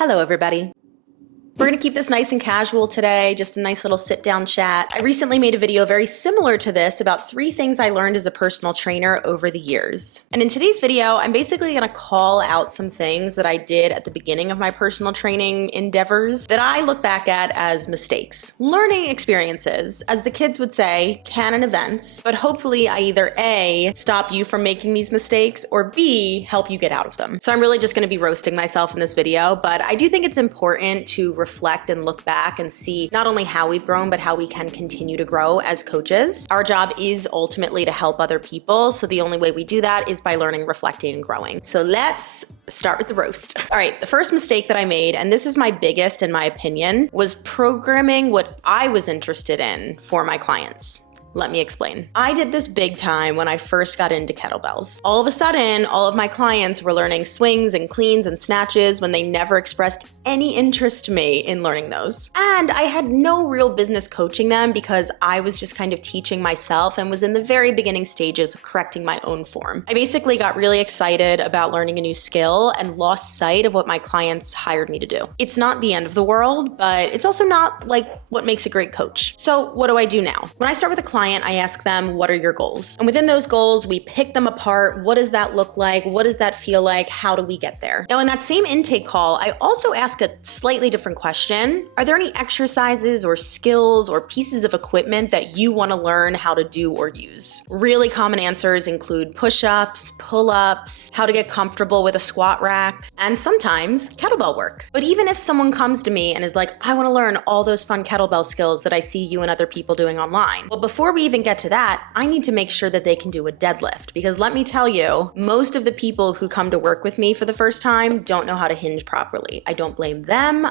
Hello, everybody. We're gonna keep this nice and casual today, just a nice little sit down chat. I recently made a video very similar to this about 3 things I learned as a personal trainer over the years. And in today's video, I'm basically gonna call out some things that I did at the beginning of my personal training endeavors that I look back at as mistakes. Learning experiences, as the kids would say, canon events, but hopefully I either A, stop you from making these mistakes, or B, help you get out of them. So I'm really just gonna be roasting myself in this video, but I do think it's important to reflect and look back and see not only how we've grown, but how we can continue to grow as coaches. Our job is ultimately to help other people. So the only way we do that is by learning, reflecting, and growing. So let's start with the roast. All right, the first mistake that I made, and this is my biggest in my opinion, was programming what I was interested in for my clients. Let me explain. I did this big time when I first got into kettlebells. All of a sudden, all of my clients were learning swings and cleans and snatches when they never expressed any interest to me in learning those. And I had no real business coaching them because I was just kind of teaching myself and was in the very beginning stages of correcting my own form. I basically got really excited about learning a new skill and lost sight of what my clients hired me to do. It's not the end of the world, but it's also not like what makes a great coach. So what do I do now? When I start with a client, I ask them, what are your goals? And within those goals, we pick them apart. What does that look like? What does that feel like? How do we get there? Now, in that same intake call, I also ask a slightly different question. Are there any exercises or skills or pieces of equipment that you want to learn how to do or use? Really common answers include push-ups, pull-ups, how to get comfortable with a squat rack, and sometimes kettlebell work. But even if someone comes to me and is like, I want to learn all those fun kettlebell skills that I see you and other people doing online. Well, before we even get to that, I need to make sure that they can do a deadlift, because let me tell you, most of the people who come to work with me for the first time don't know how to hinge properly. I don't blame them.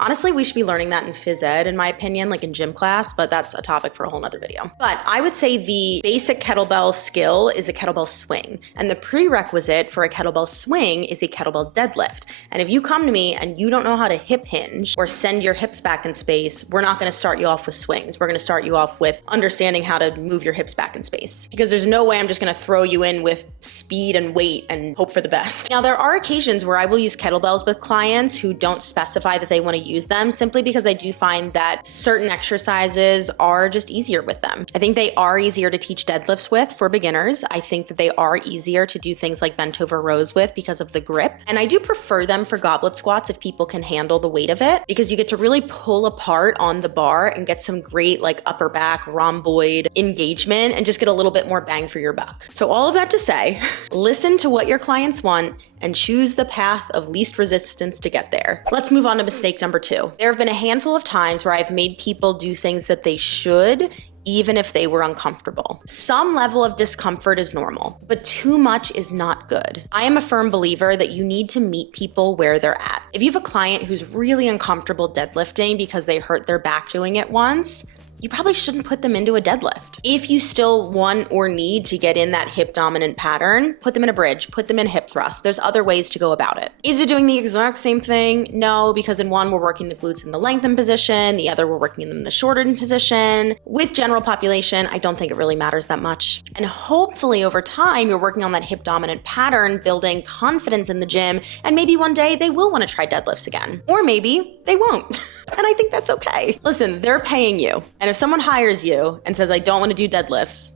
Honestly, we should be learning that in phys ed, in my opinion, like in gym class, but that's a topic for a whole nother video. But I would say the basic kettlebell skill is a kettlebell swing, and the prerequisite for a kettlebell swing is a kettlebell deadlift. And if you come to me and you don't know how to hip hinge or send your hips back in space, we're not gonna start you off with swings. We're gonna start you off with understanding how to move your hips back in space, because there's no way I'm just gonna throw you in with speed and weight and hope for the best. Now, there are occasions where I will use kettlebells with clients who don't specify that they want to use them, simply because I do find that certain exercises are just easier with them. I think they are easier to teach deadlifts with for beginners. I think that they are easier to do things like bent over rows with because of the grip. And I do prefer them for goblet squats if people can handle the weight of it, because you get to really pull apart on the bar and get some great like upper back rhomboid engagement and just get a little bit more bang for your buck. So all of that to say, listen to what your clients want and choose the path of least resistance to get there. Let's move on to mistake number 2. There have been a handful of times where I've made people do things that they should, even if they were uncomfortable. Some level of discomfort is normal, but too much is not good. I am a firm believer that you need to meet people where they're at. If you have a client who's really uncomfortable deadlifting because they hurt their back doing it once, you probably shouldn't put them into a deadlift. If you still want or need to get in that hip dominant pattern, put them in a bridge, put them in hip thrust. There's other ways to go about it. Is it doing the exact same thing? No, because in one, we're working the glutes in the lengthened position. The other, we're working them in the shortened position. With general population, I don't think it really matters that much. And hopefully over time, you're working on that hip dominant pattern, building confidence in the gym, and maybe one day they will want to try deadlifts again. Or maybe they won't. And I think that's okay. Listen, they're paying you. And if someone hires you and says, I don't want to do deadlifts,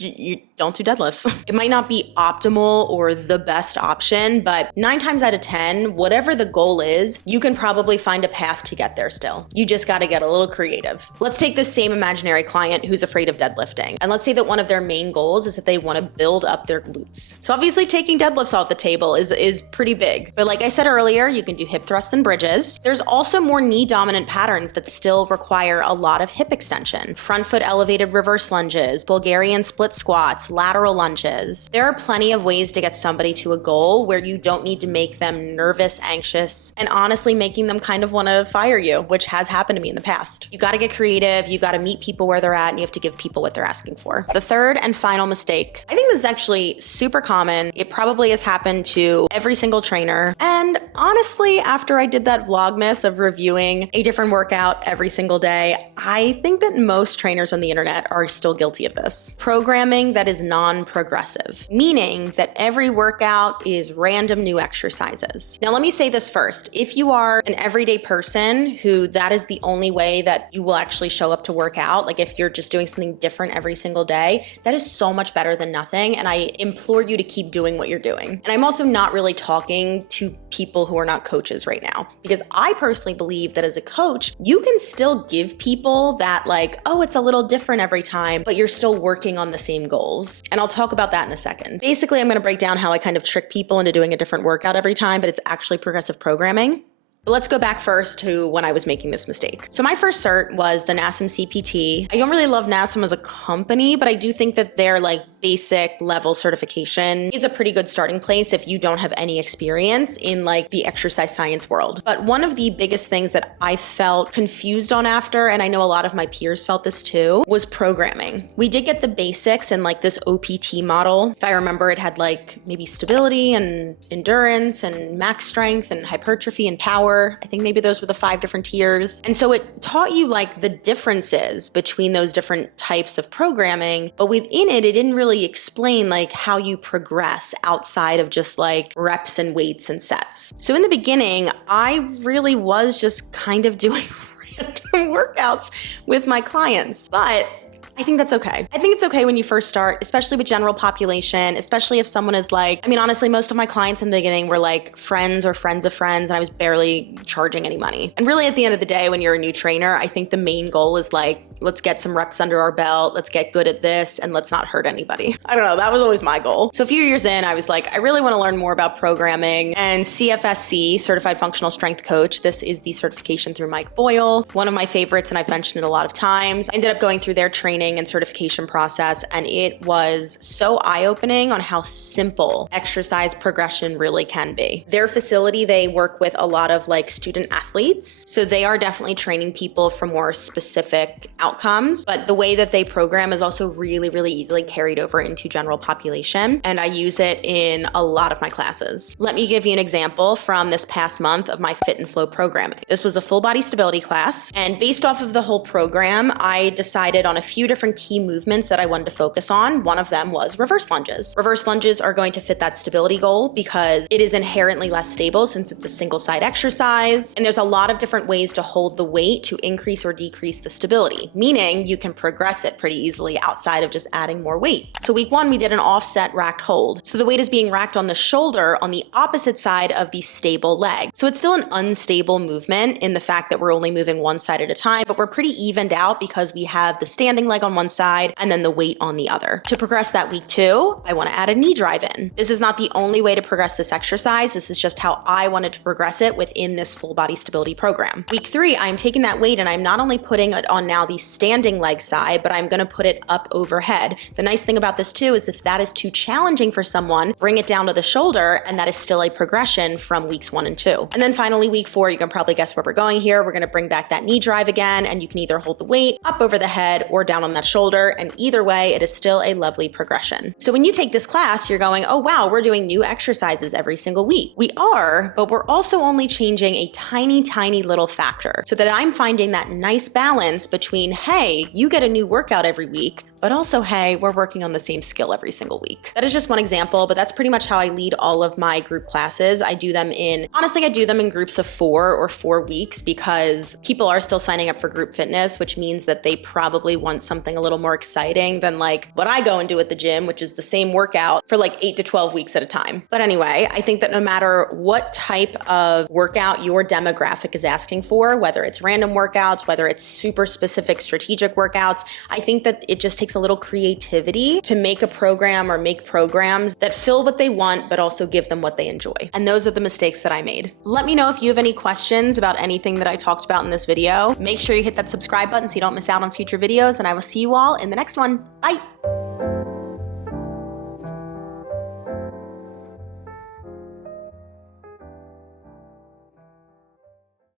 you don't do deadlifts. It might not be optimal or the best option, but 9 times out of 10, whatever the goal is, you can probably find a path to get there still. You just got to get a little creative. Let's take this same imaginary client who's afraid of deadlifting. And let's say that one of their main goals is that they want to build up their glutes. So obviously taking deadlifts off the table is pretty big. But like I said earlier, you can do hip thrusts and bridges. There's also more knee dominant patterns that still require a lot of hip extension. Front foot elevated reverse lunges, Bulgarian split squats, lateral lunges. There are plenty of ways to get somebody to a goal where you don't need to make them nervous, anxious, and honestly making them kind of want to fire you, which has happened to me in the past. You got to get creative, you got to meet people where they're at, and you have to give people what they're asking for. The third and final mistake, I think this is actually super common. It probably has happened to every single trainer. And honestly, after I did that vlogmas of reviewing a different workout every single day, I think that most trainers on the internet are still guilty of this. Programming that is is non-progressive, meaning that every workout is random new exercises. Now, let me say this first. If you are an everyday person who that is the only way that you will actually show up to work out, like if you're just doing something different every single day, that is so much better than nothing. And I implore you to keep doing what you're doing. And I'm also not really talking to people who are not coaches right now, because I personally believe that as a coach, you can still give people that like, oh, it's a little different every time, but you're still working on the same goals. And I'll talk about that in a second. Basically, I'm going to break down how I kind of trick people into doing a different workout every time, but it's actually progressive programming. But let's go back first to when I was making this mistake. So my first cert was the NASM CPT. I don't really love NASM as a company, but I do think that their like basic level certification is a pretty good starting place if you don't have any experience in like the exercise science world. But one of the biggest things that I felt confused on after, and I know a lot of my peers felt this too, was programming. We did get the basics and like this OPT model. If I remember, it had like maybe stability and endurance and max strength and hypertrophy and power. I think maybe those were the 5 different tiers. And so it taught you like the differences between those different types of programming, but within it, it didn't really explain like how you progress outside of just like reps and weights and sets. So in the beginning, I really was just kind of doing random workouts with my clients, but I think that's okay. I think it's okay when you first start, especially with general population, especially if someone is like, I mean, honestly, most of my clients in the beginning were like friends or friends of friends, and I was barely charging any money. And really at the end of the day, when you're a new trainer, I think the main goal is like, let's get some reps under our belt, let's get good at this, and let's not hurt anybody. I don't know, that was always my goal. So a few years in, I was like, I really want to learn more about programming, and CFSC, Certified Functional Strength Coach, this is the certification through Mike Boyle, one of my favorites, and I've mentioned it a lot of times. I ended up going through their training and certification process, and it was so eye-opening on how simple exercise progression really can be. Their facility, they work with a lot of like student athletes, so they are definitely training people for more specific outcomes, but the way that they program is also really, really easily carried over into general population, and I use it in a lot of my classes. Let me give you an example from this past month of my Fit and Flow programming. This was a full body stability class, and based off of the whole program, I decided on a few different key movements that I wanted to focus on. One of them was reverse lunges. Reverse lunges are going to fit that stability goal because it is inherently less stable since it's a single side exercise, and there's a lot of different ways to hold the weight to increase or decrease the stability, meaning you can progress it pretty easily outside of just adding more weight. So week 1, we did an offset racked hold. So the weight is being racked on the shoulder on the opposite side of the stable leg. So it's still an unstable movement in the fact that we're only moving one side at a time, but we're pretty evened out because we have the standing leg on one side and then the weight on the other. To progress that week 2, I want to add a knee drive in. This is not the only way to progress this exercise. This is just how I wanted to progress it within this full body stability program. Week 3, I'm taking that weight and I'm not only putting it on now the standing leg side, but I'm going to put it up overhead. The nice thing about this too is if that is too challenging for someone, bring it down to the shoulder, and that is still a progression from weeks 1 and 2. And then finally, week 4, you can probably guess where we're going here. We're going to bring back that knee drive again, and you can either hold the weight up over the head or down on that shoulder, and either way, it is still a lovely progression. So when you take this class, you're going, oh wow, we're doing new exercises every single week. We are, but we're also only changing a tiny, tiny little factor so that I'm finding that nice balance between, hey, you get a new workout every week, but also, hey, we're working on the same skill every single week. That is just one example, but that's pretty much how I lead all of my group classes. I do them in groups of 4 or 4 weeks because people are still signing up for group fitness, which means that they probably want something a little more exciting than like what I go and do at the gym, which is the same workout for like 8 to 12 weeks at a time. But anyway, I think that no matter what type of workout your demographic is asking for, whether it's random workouts, whether it's super specific strategic workouts, I think that it just takes a little creativity to make a program or make programs that fill what they want, but also give them what they enjoy. And those are the mistakes that I made. Let me know if you have any questions about anything that I talked about in this video. Make sure you hit that subscribe button so you don't miss out on future videos, and I will see you all in the next one. Bye.